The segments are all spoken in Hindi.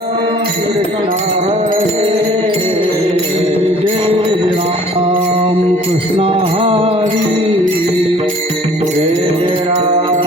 કૃષ્ણ હરે જય રામ કૃષ્ણ હરી જય રામ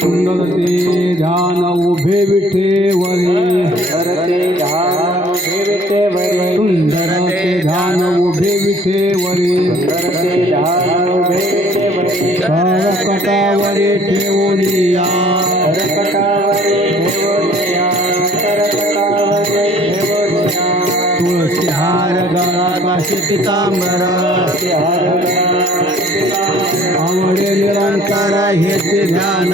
ಹಿಂದಲತೆ ಧ್ಯಾನ ಉಭೆ ಬಿಟ್ಟೇವರಿ ಸುಂದರತೆ ಧ್ಯಾನ ಉಭೆ ಬಿಟ್ಟೇವರಿ ಕಟಾವರಿ ಠೇವಣಿಯ काशी पितांबर आवडे निरंतर हेचे ध्यान।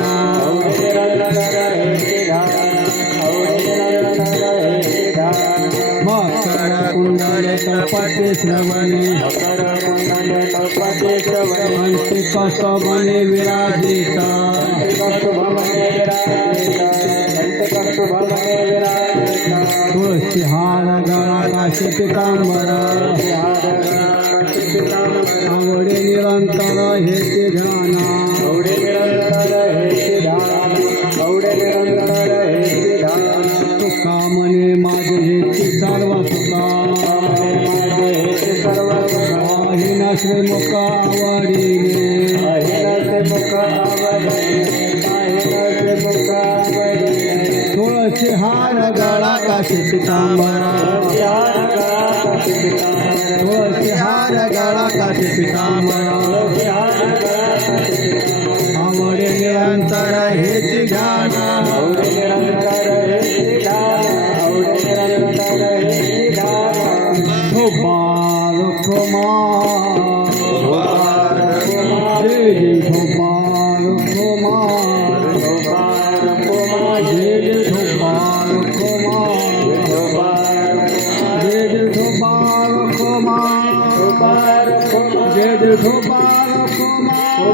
मकर कुंडल कपाटे श्रवणे अंशी कसबने विराजिता तुळशी हार गणाकाशी पितांबर आवडे निरंतर हे ते ध्यान गळा काशी पितांबर तुळशी हार गळा काशी पितांबर आवडे निरंतर हेची ध्यान गोपाल कुमार। जय जय गोपाल कुमार। जय जय जय गोपाल कुमार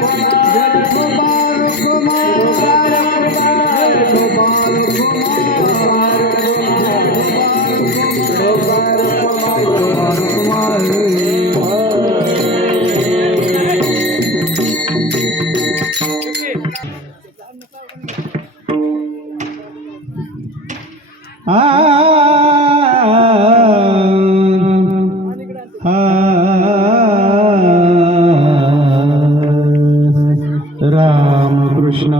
जय जय गोपाल कुमार जय गोपाल कुमार गोपाल राम कृष्ण